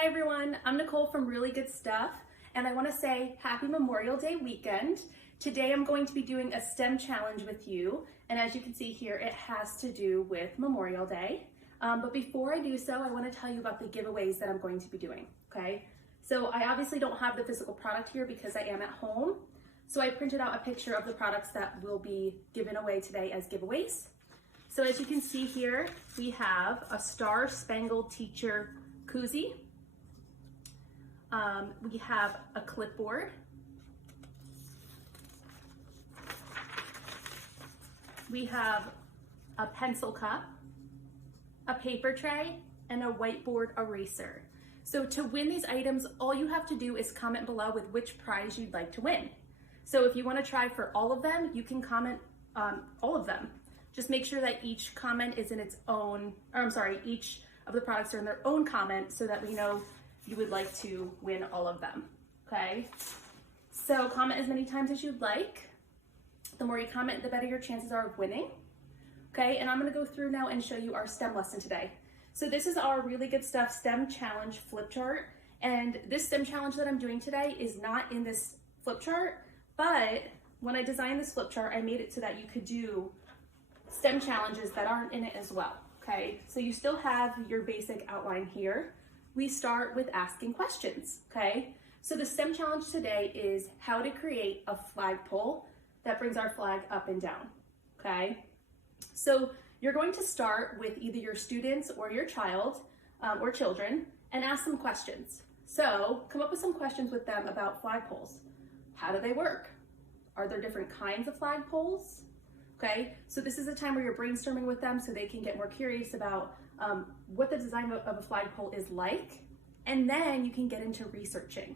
Hi everyone, I'm Nicole from Really Good Stuff, and I want to say happy Memorial Day weekend. Today I'm going to be doing a STEM challenge with you, and as you can see here, it has to do with Memorial Day. But before I do so, I want to tell you about the giveaways that I'm going to be doing, okay? So I obviously don't have the physical product here because I am at home, so I printed out a picture of the products that will be given away today as giveaways. So as you can see here, we have a Star Spangled Teacher koozie. We have a clipboard. We have a pencil cup, a paper tray, and a whiteboard eraser. So to win these items, all you have to do is comment below with which prize you'd like to win. So if you want to try for all of them, you can comment all of them. Just make sure that each comment is in its own, each of the products are in their own comment so that we know you would like to win all of them, okay? So comment as many times as you'd like. The more you comment, the better your chances are of winning, okay? And I'm gonna go through now and show you our STEM lesson today. So this is our Really Good Stuff STEM Challenge flip chart, and this STEM challenge that I'm doing today is not in this flip chart, but when I designed this flip chart, I made it so that you could do STEM challenges that aren't in it as well, okay? So you still have your basic outline here. We start with asking questions, okay? So the STEM challenge today is how to create a flagpole that brings our flag up and down, okay? So you're going to start with either your students or your child or children and ask them questions. So come up with some questions with them about flagpoles. How do they work? Are there different kinds of flagpoles? Okay, so this is a time where you're brainstorming with them so they can get more curious about what the design of a flagpole is like, and then you can get into researching.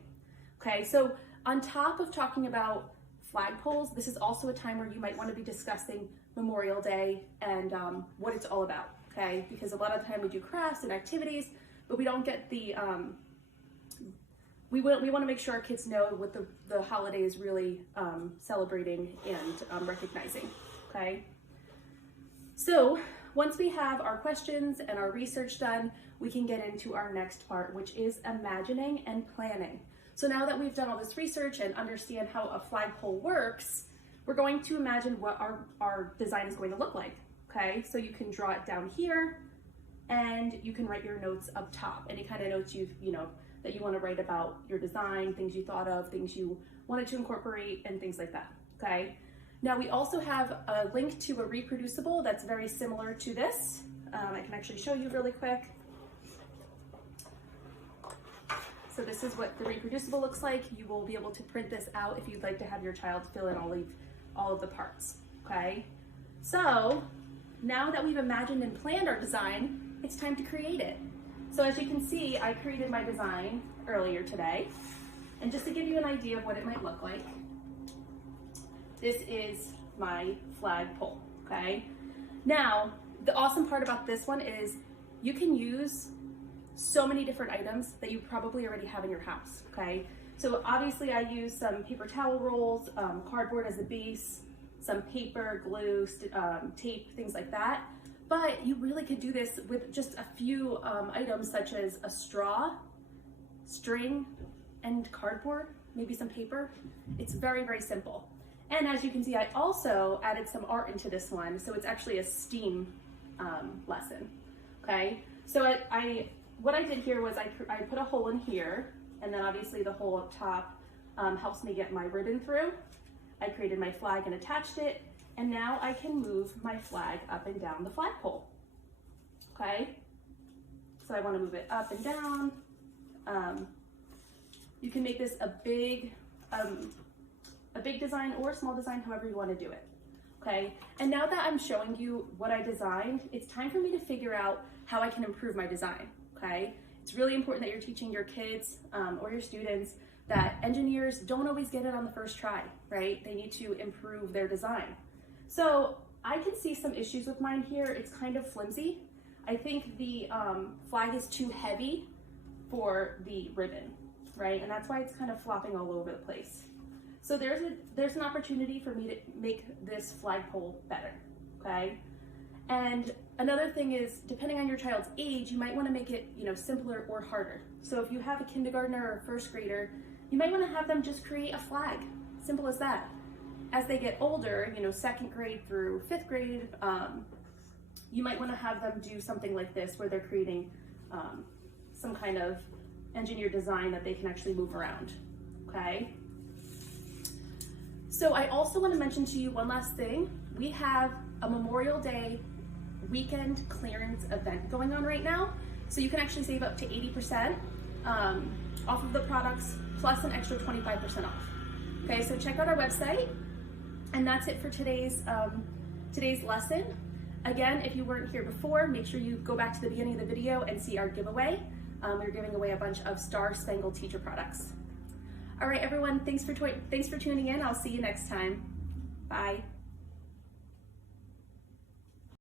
Okay, so on top of talking about flagpoles, this is also a time where you might want to be discussing Memorial Day and what it's all about, okay? Because a lot of the time we do crafts and activities, but we don't get the, we want to make sure our kids know what the holiday is really celebrating and recognizing. Okay, so once we have our questions and our research done, we can get into our next part, which is imagining and planning. So now that we've done all this research and understand how a flagpole works, we're going to imagine what our design is going to look like. Okay, so you can draw it down here and you can write your notes up top. Any kind of notes that you want to write about your design, things you thought of, things you wanted to incorporate, and things like that. Okay. Now we also have a link to a reproducible that's very similar to this. I can actually show you really quick. So this is what the reproducible looks like. You will be able to print this out if you'd like to have your child fill in all of the parts, okay? So now that we've imagined and planned our design, it's time to create it. So as you can see, I created my design earlier today. And just to give you an idea of what it might look like, this is my flagpole, okay? Now, the awesome part about this one is you can use so many different items that you probably already have in your house, okay? So obviously I use some paper towel rolls, cardboard as a base, some paper, glue, tape, things like that. But you really could do this with just a few items such as a straw, string, and cardboard, maybe some paper. It's very, very simple. And as you can see, I also added some art into this one, so it's actually a STEAM lesson, okay? So what I did here was I put a hole in here, and then obviously the hole up top helps me get my ribbon through. I created my flag and attached it, and now I can move my flag up and down the flagpole, okay? So I want to move it up and down. You can make this a big design or a small design, however you want to do it, okay? And now that I'm showing you what I designed, it's time for me to figure out how I can improve my design, okay? It's really important that you're teaching your kids or your students that engineers don't always get it on the first try, right? They need to improve their design. So I can see some issues with mine here. It's kind of flimsy. I think the flag is too heavy for the ribbon, right? And that's why it's kind of flopping all over the place. So there's an opportunity for me to make this flagpole better, okay? And another thing is, depending on your child's age, you might want to make it, simpler or harder. So if you have a kindergartner or a first grader, you might want to have them just create a flag. Simple as that. As they get older, second grade through fifth grade, you might want to have them do something like this where they're creating some kind of engineered design that they can actually move around, okay? So I also want to mention to you one last thing. We have a Memorial Day weekend clearance event going on right now. So you can actually save up to 80% off of the products plus an extra 25% off. Okay, so check out our website. And that's it for today's lesson. Again, if you weren't here before, make sure you go back to the beginning of the video and see our giveaway. We're giving away a bunch of Star Spangled Teacher products. All right, everyone, thanks for tuning in. I'll see you next time. Bye.